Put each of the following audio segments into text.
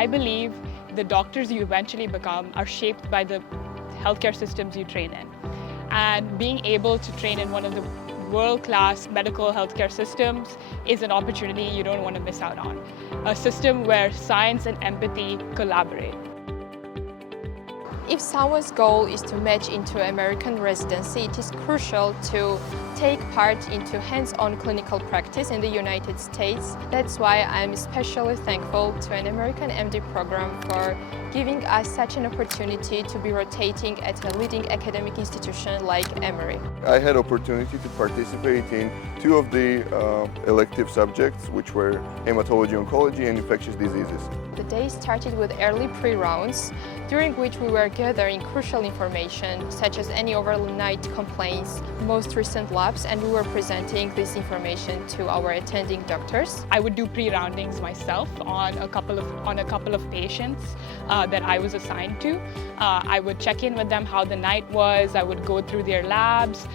I believe the doctors you eventually become are shaped by the healthcare systems you train in. And being able to train in one of the world-class medical healthcare systems is an opportunity you don't want to miss out on. A system where science and empathy collaborate. If someone's goal is to match into American residency, it is crucial to take part into hands-on clinical practice in the United States. That's why I'm especially thankful to an American MD program for giving us such an opportunity to be rotating at a leading academic institution like Emory. I had opportunity to participate in two of the elective subjects, which were hematology oncology and infectious diseases. The day started with early pre-rounds, during which we were gathering crucial information such as any overnight complaints, most recent labs, and we were presenting this information to our attending doctors. I would do pre-roundings myself on a couple of patients that I was assigned to. I would check in with them how the night was. I would go through their labs,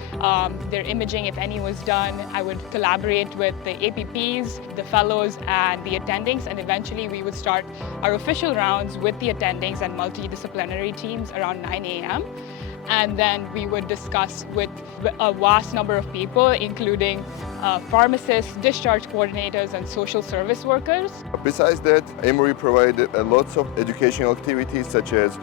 their imaging if any was done. I would collaborate with the APPs, the fellows, and the attendings, and eventually we would start our official rounds with the attendings and multidisciplinary teams around 9 a.m. And then we would discuss with a vast number of people, including pharmacists, discharge coordinators, and social service workers. Besides that, Emory provided lots of educational activities such as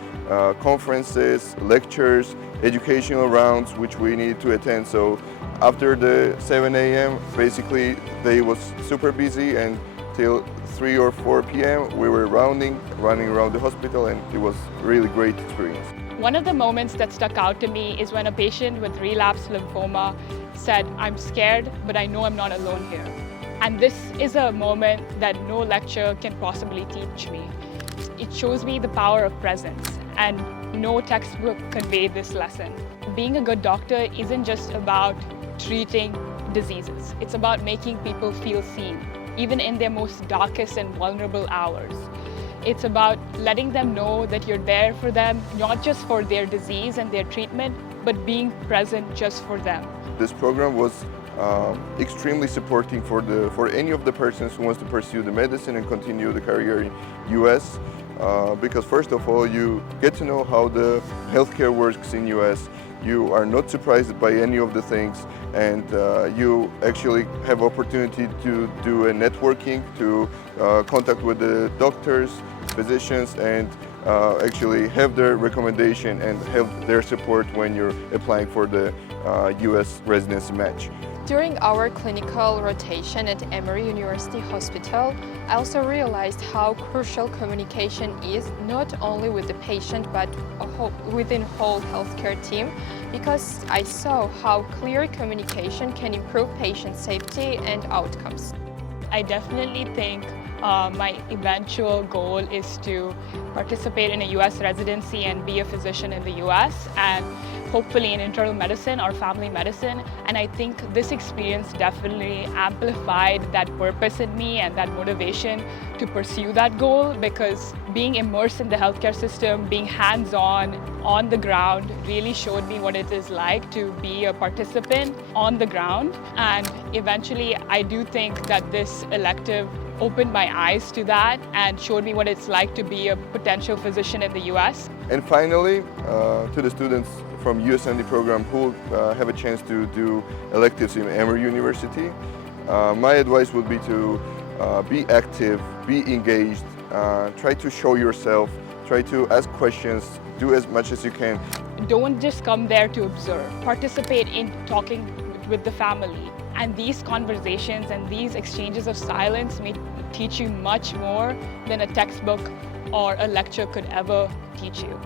conferences, lectures, educational rounds, which we needed to attend. So after the 7 a.m., basically, they was super busy, and till 3 or 4 p.m. we were running around the hospital, and it was really great experience. One of the moments that stuck out to me is when a patient with relapsed lymphoma said, "I'm scared, but I know I'm not alone here." And this is a moment that no lecture can possibly teach me. It shows me the power of presence, and no textbook conveyed this lesson. Being a good doctor isn't just about treating diseases. It's about making people feel seen, even in their most darkest and vulnerable hours. It's about letting them know that you're there for them, not just for their disease and their treatment, but being present just for them. This program was extremely supporting for any of the persons who wants to pursue the medicine and continue the career in US, because first of all, you get to know how the healthcare works in US. You are not surprised by any of the things, and you actually have opportunity to do a networking, to contact with the doctors, physicians, and actually have their recommendation and have their support when you're applying for the US residency match. During our clinical rotation at Emory University Hospital, I also realized how crucial communication is, not only with the patient but within whole healthcare team, because I saw how clear communication can improve patient safety and outcomes. I definitely think my eventual goal is to participate in a US residency and be a physician in the US, and hopefully in internal medicine or family medicine. And I think this experience definitely amplified that purpose in me and that motivation to pursue that goal, because being immersed in the healthcare system, being hands-on, on the ground, really showed me what it is like to be a participant on the ground. And eventually, I do think that this elective opened my eyes to that and showed me what it's like to be a potential physician in the US. And finally, to the students from USMD program who have a chance to do electives in Emory University, my advice would be to be active, be engaged, try to show yourself, try to ask questions, do as much as you can. Don't just come there to observe. Participate in talking with the family. And these conversations and these exchanges of silence may teach you much more than a textbook or a lecture could ever teach you.